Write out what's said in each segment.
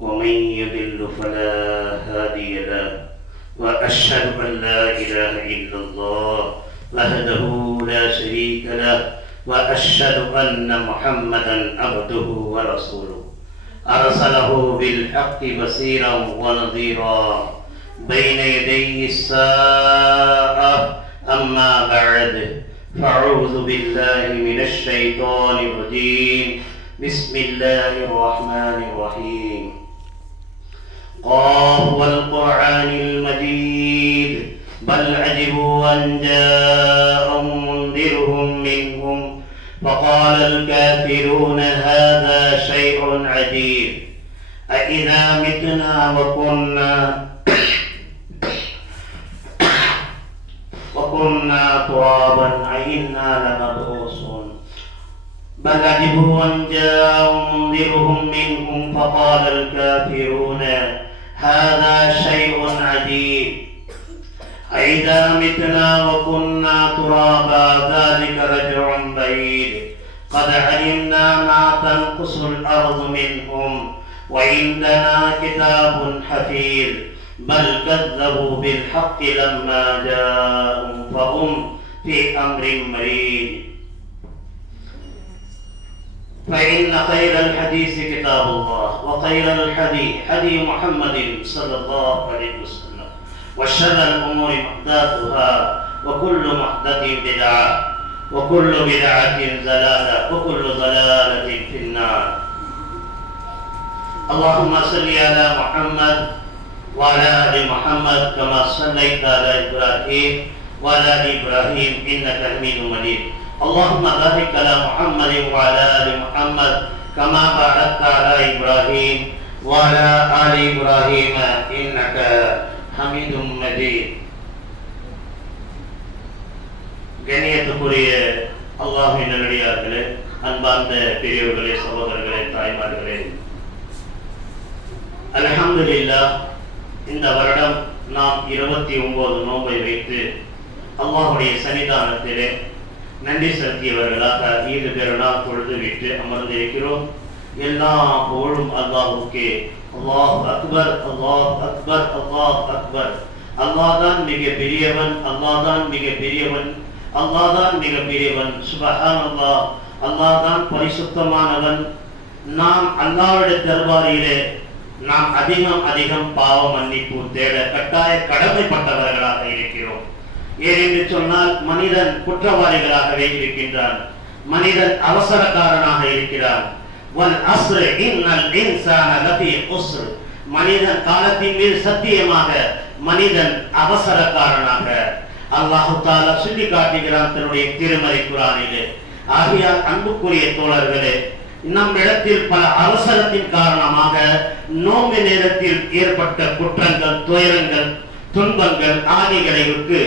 ومن يضل فلا هادي له وأشهد أن لا إله إلا الله وحده لا شريك له وأشهد أن محمدا عبده ورسوله أرسله بالحق بصيرا ونذيرا بين يدي الساعة أما بعد فأعوذ بالله من الشيطان الرجيم بسم الله الرحمن الرحيم قاف والقرآن المجيد بل عجبوا أن جاءهم منذرهم منهم فقال الكافرون هذا شيء عجيب أإذا متنا وكنا ترابا أإنا لمبعوثون بل عجبوا أن جاءهم منذرهم منهم فقال الكافرون هذا شيء عجيب أإذا متنا وكنا ترابا ذلك رجع بعيد قد علمنا ما تنقص الأرض منهم وعندنا كتاب حفيظ بل كذبوا بالحق لما جاءهم فهم في أمر مريج فإن خير الحديث كتاب الله وخير الهدي هدي محمد صلى الله عليه وسلم وشر الأمور محدثاتها وكل محدث بدعة وكل بدعة ضلالة وكل ضلالة في النار اللهم صل على محمد وعلى آل محمد كما صليت على إبراهيم وعلى آل إبراهيم إنك حميد مجيد اللهم بارك على محمد وعلى آل محمد كما باركت على إبراهيم وعلى آل إبراهيم إنك حميد مجيد கண்ணியத்துக்குரிய அல்லாஹ்வின் நல்லடியார்களே, அன்பார்ந்த பெரியவர்களே, சகோதரர்களே, தாய்மார்களே, அல்ஹம்துலில்லாஹ் இந்த வருடம் நாம் 29 நோன்பை வைத்து அல்லாஹ்வுடைய சன்னிதானத்திலே நன்றி செலுத்தியவர்களாக ஈது பெருநாள் பொழுது விட்டு அமர்ந்திருக்கிறோம். எல்லா புகழும் அல்லாஹ்வுக்கே. அல்லாஹ் அக்பர், அல்லாஹ் அக்பர், அல்லாஹ் அக்பர். அல்லாஹ் தான் மிக பெரியவன், அல்லாஹ் தான் மிக பெரியவன், அல்லாஹ் தான் மிக பெரியவன். சுப்ஹானல்லாஹ், அல்லாஹ் தான் பரிசுத்தமானவன். நாம் அல்லாஹ்வுடைய தர்பாரிலே நாம் அதிகம் பாவ மன்னிப்பு தேட கட்டாய கடமைப்பட்டவர்களாக இருக்கிறோம். ஏனென்று சொன்னால் மனிதன் குற்றவாளிகளாகவே இருக்கின்றான், மனிதன் அவசரக்காரனாக இருக்கிறான். வல் அஸ்ர் இன்னல் இன்சான லஃபீ உஸ்ர், மனிதன் காலத்தின் மீது சத்தியமாக மனிதன் அவசரக்காரனாக அல்லாஹ் தஆலா சொல்லி காட்டுகிறான் தன்னுடைய திருமறை குர்ஆனிலே. ஆகையால் அன்புக்குரிய தோழர்களே, நம் இடத்தில் பல அவசரத்தின் காரணமாக நோன்பு நேரத்தில் ஏற்பட்ட குற்றங்கள், துயரங்கள், துன்பங்கள் ஆகியவைகளுக்கு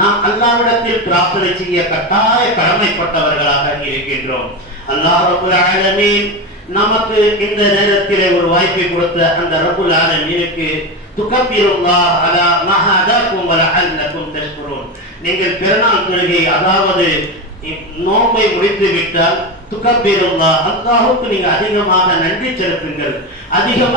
நாம் அல்லாஹ்விடத்தில் பிரார்த்தனை செய்ய கட்டாய கடமைப்பட்டவர்களாக இருக்கின்றோம். அல்லாஹ் ரப்புல் ஆலமீன் நமக்கு இந்த நேரத்திலே ஒரு வாய்ப்பை கொடுத்த அந்த ரப்புல் ஆலமீனுக்கு துகப்பிருல்லாஹ் அலா மா ஹதாக்கும் வ லஅல்லக்கும் தஷ்குரூன். நீங்கள் பெருநாள் தொழுகை, அதாவது நோன்பை முடித்து விட்டால் துகப்பிருல்லாஹ், அல்லாஹ்வுக்கு நீங்க அதிகமாக நன்றி செலுத்துங்கள், அதிகம்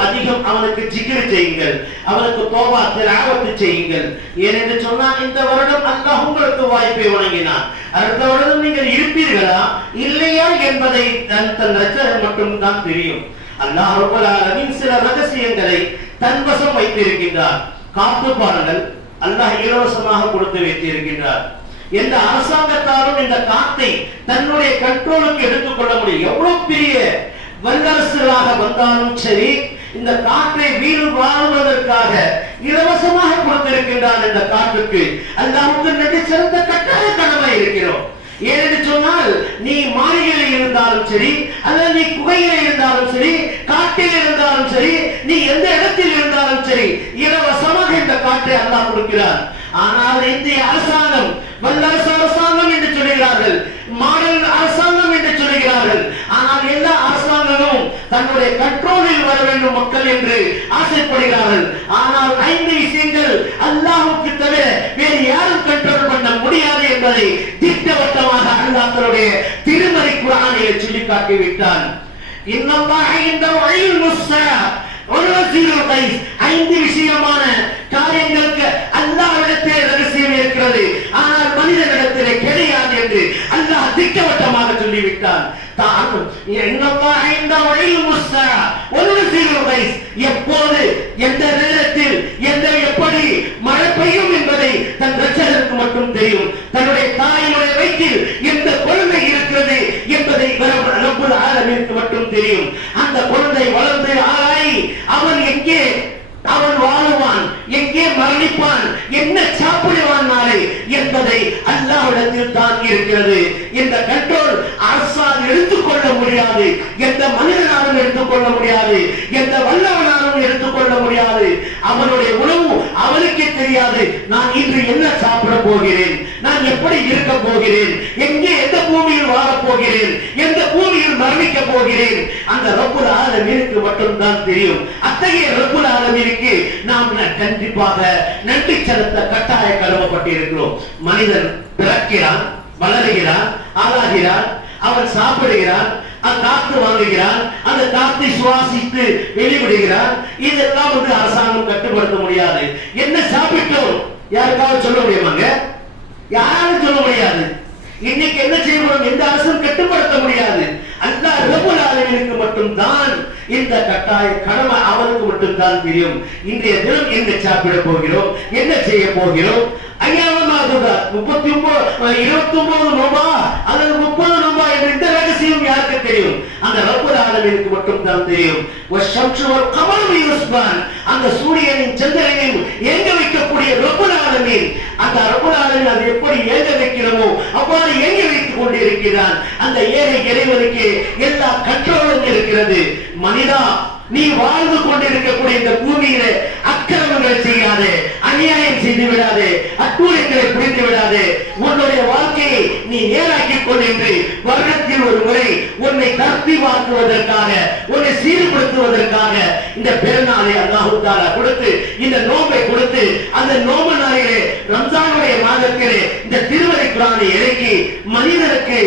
அவனுக்கு ஜிக்ர் செய்யுங்கள், அவனுக்கு தௌபா திலாவத் செய்யுங்கள். ஏனென்று சொன்னால் இந்த வருடம் அல்லாஹ் உங்களுக்கு வாய்ப்பை வழங்கினான். அடுத்த வருடம் நீங்கள் இருப்பீர்களா இல்லையா என்பதை தன் ரட்சகர் மட்டும் தான் தெரியும். அல்லாஹ் ரப்பல் ஆலமீன் சில ரகசியங்களை தன்வசம் வைத்திருக்கின்றார். காத்து பாருங்கள், அல்லாஹ் இலவசமாக கொடுத்து வைத்திருக்கின்றார். எந்த அரசாங்கத்தாலும் இந்த காத்தை தன்னுடைய கண்ட்ரோலுக்கு எடுத்துக்கொள்ள முடியும். எவ்வளவு பெரிய வல்லரசுகளாக வந்தாலும் சரி, இந்த காற்றை வீடு வாழ்வதற்காக இலவசமாக கொடுத்திருக்கின்றான். இந்த காற்றுக்கு அல்லாஹ்வுக்கு நன்றி செலுத்த கட்டாய கடமை இருக்கிறோம். ஏனென்று சொன்னால் நீ மாளிகையில் இருந்தாலும் சரி, அல்லது நீ குகையில் இருந்தாலும் சரி, காட்டில் இருந்தாலும் சரி, நீ எந்த இடத்தில் இருந்தாலும் சரி, இலவசமாக இந்த காற்றை அல்லாஹ் கொடுக்கிறான். ஆனால் இந்திய அரசாங்கம் வல்லரசு அரசாங்கம் என்று சொல்கிறார்கள், மாடல் அரசாங்கம் என்று சொல்கிறார்கள். ஆனால் எல்லா அரசாங்கமும் தன்னுடைய கண்ட்ரோலில் வர வேண்டும் மக்கள் என்று ஆசைப்படுகிறார்கள். ஆனால் 5 விஷயங்கள் அல்லாஹ்வுக்கு தவிர வேறு யாரும் கண்ட்ரோல் பண்ண முடியாது என்பதை திட்டவட்டமாக அல்லாஹ் தன்னுடைய திருமறை குர்ஆனில் சொல்லி காட்டி விட்டான். இன்னல்லாஹ இன்தஹு இல்முஸ் ஸஆ, ஒருவர் 5 விஷயமான காரியங்களுக்கு அல்லாஹ்விடத்திலே ரகசியம் இருக்கிறது, ஆனால் மனிதனிடத்திலே கிடையாது என்று அல்லாஹ் திட்டவட்டமாக சொல்லிவிட்டான். எப்போது எந்த நேரத்தில் எப்படி மழை பெய்யும் என்பதை தன் ரட்சகருக்கு மட்டும் தெரியும். தன்னுடைய தாயினுடைய வயிற்றில் எந்த குழந்தை இருக்கிறது என்பதை ரப்புல் ஆலமீனுக்கு மட்டும் தெரியும். அந்த குழந்தை வளர்ந்து ஆளாய் அவன் எங்கே அவன் வாழுவான், எங்கே மரணிப்பான், என்ன சாப்பிடுவான் நாளை என்பதை அல்லாஹ்விடத்தில் தான் இருக்கிறது. இந்த கண்ட்ரோல் அரசால் எடுத்துக்கொள்ள முடியாது, எந்த மனிதனாலும் எடுத்துக்கொள்ள முடியாது, எந்த வல்லவனாலும் எடுத்துக்கொள்ள முடியாது. அவனுடைய உணவு அவனுக்கே தெரியாது. நான் இன்று என்ன சாப்பிட போகிறேன், நான் எப்படி இருக்க போகிறேன், எங்கே எந்த பூமியில் வாழப் போகிறேன், எந்த பூமியில் மரணிக்க போகிறேன், அந்த ரப்புல் ஆலமீனுக்கு மட்டும் தான் தெரியும். அத்தகைய ரப்புல் ஆலமீனுக்கு நாம் கண்டிப்பாக நன்றி செலுத்த கட்டாய கடமைப்பட்டிருக்கிறோம். மனிதன் பிறக்கிறான், வளருகிறான், ஆளாகிறான், அவன் சாப்பிடுகிறான், காத்து வாங்குகிறான், அந்த காத்தை சுவாசித்து வெளிவிடுகிறான். இதெல்லாம் அரசாங்கம் கட்டுப்படுத்த முடியாது. என்ன சாப்பிட்டோம் யாருக்காவது சொல்ல முடியுமாங்க? யாராலும் சொல்ல முடியாது. இன்னைக்கு என்ன செய்யணும், எந்த அரசும் கட்டுப்படுத்த முடியாது. அல்லாஹ் ரப்புல் ஆலமீனுக்கு மட்டும் தான் இந்த கட்டாய கடமை, அவனுக்கு மட்டும் தான் தெரியும். இன்றைய தினம் என்ன சாப்பிட போகிறோம், என்ன செய்ய போகிறோம், 29 நோம்பா அல்லது 30 நோம்பா என்ற இந்த ரகசியம் யாருக்கு தெரியும்? அந்த ரப்புல் ஆலமீனுக்கு மட்டும் தான் தெரியும். வஷம்சு வல் கமரு யுஸ்பான், அந்த சூரியனின் சந்திரனையும் ஏங்க வைக்கக்கூடிய ரப்புல் ஆலமீன், அந்த ரப்புல் ஆலமீன் அதை எப்படி ஏங்க வைக்கிறோமோ அவ்வாறு ஏங்க வைத்துக் கொண்டிருக்கிறான். அந்த ஏக இறைவனுக்கு எல்லா கண்ட்ரோலும் இருக்கிறது. மனிதா, நீ வாழ்ந்து கொண்டிருக்கக்கூடிய இந்த பூமியிலே அக்கிரமங்கள் செய்யாதே, அநியாயம் செய்து விடாதே, அட்டூழியங்களை புரிந்து விடாதே. உன்னுடைய வாழ்க்கையை நீ நேராக்கிக் கொண்டு வருடத்தில் ஒரு முறை உன்னை தர்த்தீபாக்குவதற்காக, உன்னை சீர்படுத்துவதற்காக இந்த பெருநாளை அல்லாஹ் தஆலா கொடுத்து, இந்த நோன்பை கொடுத்து, அந்த நோன்பு நாளிலே ரம்ஜானுடைய மாதத்திலே இந்த திருமறை குர்ஆனை இறக்கி மனிதனுக்கு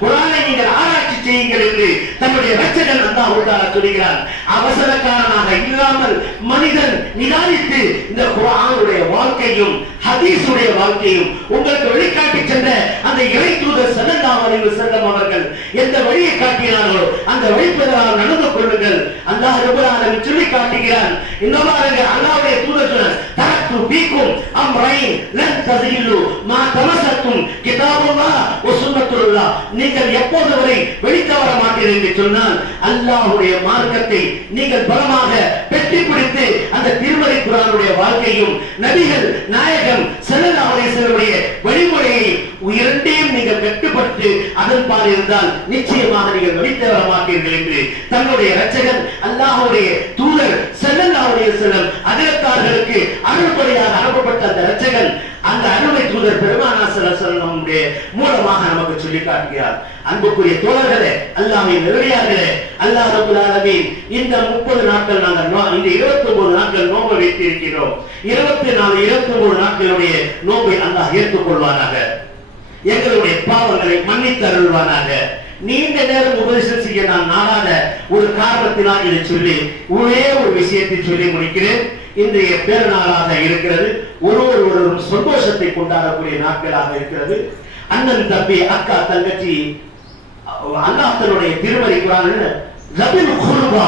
குர்ஆனை நீங்கள் ஆராய்ச்சி செய்யுங்கள் என்று தன்னுடைய ரட்சகன் அல்லாஹ் தஆலா சொல்கிறார். அவசரக்காரனாக இல்லாமல் மனிதன் நிதானித்து இந்த குர்ஆனுடைய வாழ்க்கையும் ஹதீஸுடைய வாழ்க்கையும் உங்களுக்கு வழிகாட்டி சென்ற அந்த இறை தூதர் ஸல்லல்லாஹு அலைஹி வஸல்லம் அவர்கள் எந்த வழியை காட்டினார்களோ அந்த வழிப்படியாக நடந்து கொள்ளுங்கள். அல்லாஹ் ரப்பல் ஆலமீன் சொல்லி காட்டுகிறான். இன்னமாரங்க அல்லாஹ்வுடைய தூதர் சொன்னார், தரத்து பீக்கும் அம்ரைன் லன் தஸில்லு மா தமஸத்தும் கிதாபுல்லாஹ் வ சுன்னத்துல்லாஹ். நீங்கள் எப்போது வரை வெளித்தவர மாட்டீர்கள் என்று சொன்னால் அல்லாஹ்வுடைய மார்க்கத்தை நீங்கள் பலமாக பெற்றி பிடித்து அந்த திருமறை குர்ஆனுடைய வாழ்க்கையும் நபிகள் நாயகம் ஸல்லல்லாஹு அலைஹி வஸல்லம் வழிமுறையை இரண்டையும் நீங்கள் கட்டுப்பட்டு அதன் பால் இருந்தால் நிச்சயமாக நீங்கள் வெளித்தவர மாட்டீர்கள் என்று தன்னுடைய இரட்சகன் அல்லாஹ்வுடைய தூதர் ஸல்லல்லாஹு அலைஹி வஸல்லம் அதிரத்தார்களுக்கு அருள்படியாக அனுப்பப்பட்ட அந்த இரட்சகன் அந்த அருமை தூதர் பெருமானார் ஸல்லல்லாஹு அலைஹி வஸல்லம் மூலமாக நமக்கு சொல்லி காட்டுகிறார். அன்புக்குரிய தோழர்களே, அல்லாஹ்வின் நல்லடியார்களே, அல்லாஹ் ரப்பல் ஆலமீன் இந்த 30 நாட்கள் நாங்கள் இந்த 29 நாட்கள் நோன்பு வைத்திருக்கிறோம். 24 23 நாட்களுடைய நோன்பை அல்லாஹ் ஏற்றுக்கொள்வானாக. எங்களுடைய பாவங்களை மன்னித்து அருள்வானாக. நீண்ட நேரம் உபதேசம் செய்ய நான் நாடாத ஒரு காரணத்தினால் இதை சொல்லி ஒரே ஒரு விஷயத்தை சொல்லி முடிக்கிறேன். இன்றைய பேருநாளாக இருக்கிறது, ஒருவரும் சந்தோஷத்தை கொண்டாடக்கூடிய நாட்களாக இருக்கிறது. அண்ணன் தம்பி அக்கா தங்கச்சி அல்லாஹ் தன்னுடைய திருமறை குர்ஆனில் ரபில் குர்பா,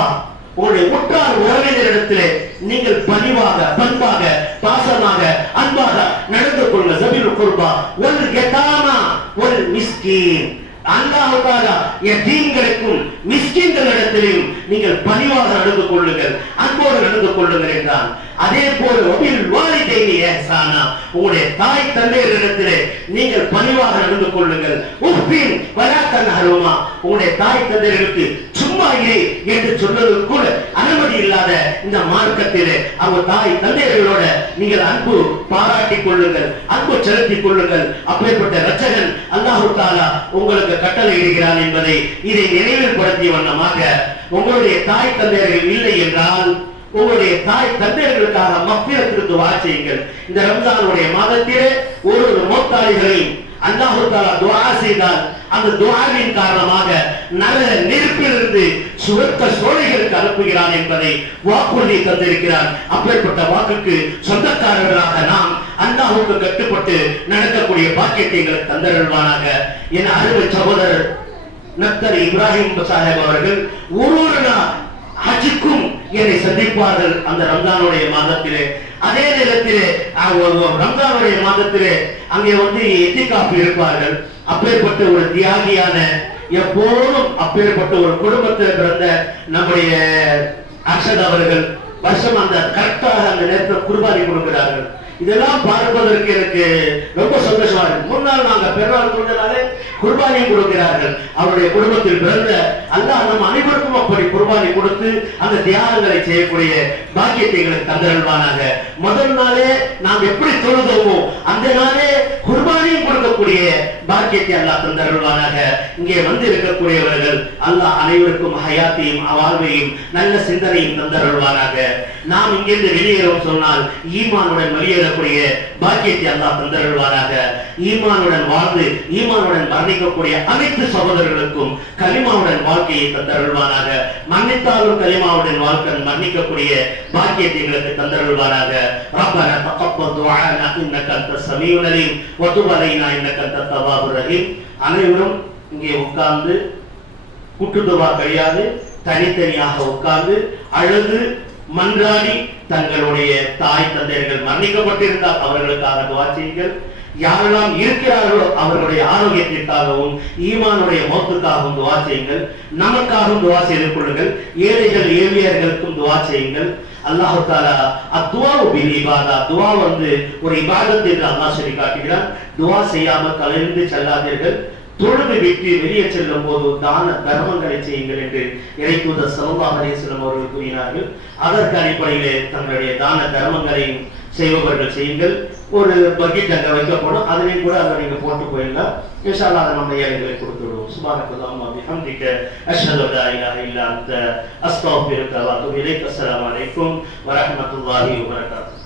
உங்களுடைய உற்றார் உறவினரிடத்திலே நீங்கள் பணிவாக, பண்பாக, பாசமாக, அன்பாக நடந்து கொள்ளுங்க. ரபில் குர்பா வல் யதாமா வல் மிஸ்கீன், அல்லாஹ் தஆலா யதீம்களுக்கும் மிஸ்கீன்களிடத்திலும் நீங்கள் பணிவாக நடந்து கொள்ளுங்கள், அன்போடு நடந்து கொள்ளுங்கள் என்றான். அதே போல வபில் வாலிதைனி இஹ்சானா, உங்களுடைய தாய் தந்தையரிடத்திலே நீங்கள் பணிவாக நடந்து கொள்ளுங்கள். உஃபின் வலா தன்ஹருமா, உங்களுடைய தாய் தந்தையர்களுக்கு சும்மா இரு என்று சொல்வது கூட அனுமதி இல்லாத இந்த மார்க்கத்திலே அவங்க தாய் தந்தையர்களோட நீங்கள் அன்பு பாராட்டிக் கொள்ளுங்கள், அன்பு செலுத்திக் கொள்ளுங்கள். அப்பேற்பட்ட இரட்சகன் அல்லாஹ் தஆலா உங்களுக்கு கட்டளை இடுகிறான் என்பதை இதை நினைவில் படுத்திய வண்ணமாக, உங்களுடைய தாய் தந்தையர்கள் இல்லை என்றால் உங்களுடைய தாய் தந்தையர்களுக்காக மஃபிரத்திற்கு துஆ செய்யுங்கள். இந்த ரம்ஜானுடைய மாதத்திலே ஒரு மௌத்தாளிகளையும் அல்லாஹ் தஆலா துஆ செய்தால் அந்த துஆவின் காரணமாக நரக நெருப்பிலிருந்து சுவர்க்க சோலைகளுக்கு அனுப்புகிறான் என்பதை வாக்குறுதி தந்திருக்கிறான். அப்பேற்பட்ட வாக்குக்கு சொந்தக்காரர்களாக நாம் அல்லாஹ்வுக்கு கட்டுப்பட்டு நடக்கக்கூடிய பாக்கியத்தை எங்களுக்கு தந்தருள்வானாக. என் அருமை சகோதரர் நத்தர் இப்ராஹிம் சாஹிப் அவர்கள் ஒரு ஹஜ்ஜுக்கும் என்னை சந்திப்பார்கள் அந்த ரம்ஜானுடைய மாதத்திலே. அதே நேரத்திலே ரம்ஜானுடைய மாதத்திலே அங்கே வந்து இத்திகாஃப் இருப்பார்கள். அப்பேற்பட்ட ஒரு தியாகியான, எப்போதும் அப்பேற்பட்ட ஒரு குடும்பத்தில் பிறந்த நம்முடைய அர்ஷத் அவர்கள் வருஷம் அந்த கரெக்டாக அந்த நேரத்தில் குர்பானி கொடுக்கிறார்கள். இதெல்லாம் பார்ப்பதற்கு எனக்கு ரொம்ப சந்தோஷமா இருக்கு. முன்னால் நாங்க பெருநாள் கொடுத்தனாலே குர்பானியும் கொடுக்கிறார்கள். அவருடைய குடும்பத்தில் பிறந்த அல்லாஹ் நம் அனைவருக்கும் அப்படி குர்பானி கொடுத்து அந்த தியாகங்களை செய்யக்கூடிய பாக்கியத்தை எங்களுக்கு தந்தருள்வானாக. முதல் நாளே நாம் எப்படி தொழுதோமோ அந்த நாளே குர்பானியும் கொடுக்கக்கூடிய பாக்கியத்தை அல்லாஹ் தந்தருள்வானாக. இங்கே வந்து இருக்கக்கூடியவர்கள் அல்லாஹ் அனைவருக்கும் ஹயாத்தையும் வாழ்வையும் நல்ல சிந்தனையும் தந்தருள்வானாக. நாம் இங்கிருந்து வெளியேறும் சொன்னால் ஈமானுடன் வெளியேறக்கூடிய பாக்கியத்தை அல்லாஹ் தந்தருள்வானாக. ஈமானுடன் வாழ்ந்து ஈமானுடன் மரணிக்கக்கூடிய அனைத்து சகோதரர்களுக்கும் கலிமாவுடன் வாழ்க்கையை தந்தருள்வானாக. மன்னித்தாலும் கலிமாவுடன் வாழ்க்கை மன்னிக்கக்கூடிய பாக்கியத்தை எங்களுக்கு தந்தருள்வானாக. ரப்பனா தகப்பல் துஆனா இன்னக அன்தஸ் ஸமீஉல் அலீம் வ துப் அலைனா இன்னக அன்தத் தவ்வாபுர் ரஹீம். அனைவரும் இங்கே உட்கார்ந்து கூட்டுதுவா கிடையாது, தனித்தனியாக உட்கார்ந்து அழுது மன்றாடி தங்களுடைய தாய் தந்தையர்கள் மன்னிக்கப்பட்டிருந்தால் அவர்களுக்காக துஆ செய்யுங்கள். யாரெல்லாம் இருக்கிறார்களோ அவர்களுடைய ஆரோக்கியத்திற்காகவும் ஈமானுடைய மௌத்துக்காகவும் துஆ செய்யுங்கள். நமக்காகவும் துஆ செய்து கொள்ளுங்கள். ஏழைகள் ஏழையர்களுக்கும் துஆ செய்யுங்கள். அல்லாஹ் தஆலா அத்வா பில் இபாதா, துஆ வந்து ஒரு இபாதத் என்று அல்லாஹ் சொல்லி காட்டுகிறான். துஆ செய்யாமல் கலைந்து செல்லாதீர்கள். தொழுது விட்டு வெளியே செல்லும் போது தான தர்மங்களை செய்யுங்கள் என்று இறைத்தூதர் ஸல்லல்லாஹு அலைஹி வஸல்லம் அவர்கள் கூறினார்கள். அதற்கு அடிப்படையிலே தங்களுடைய தான தர்மங்களையும் செய்பவர்கள் செய்யுங்கள். ஒரு பக்கெட் அங்க வைக்க போனோம், அதிலையும் கூட அங்க நீங்க போட்டு போயிடலாம். இன்ஷா அல்லாஹ் அதை நம்ம ஏழைகளை கொடுத்து விடுவோம். சுப்ஹானக்கல்லாஹும்ம வ பிஹம்திக அஷ்ஹது அல்லா இலாஹ இல்லா அன்த அஸ்தக்ஃபிருக வ அத்தூபு இலைக். அஸ்ஸலாமு அலைக்கும் வ ரஹ்மத்துல்லாஹி வ பரகாத்துஹு.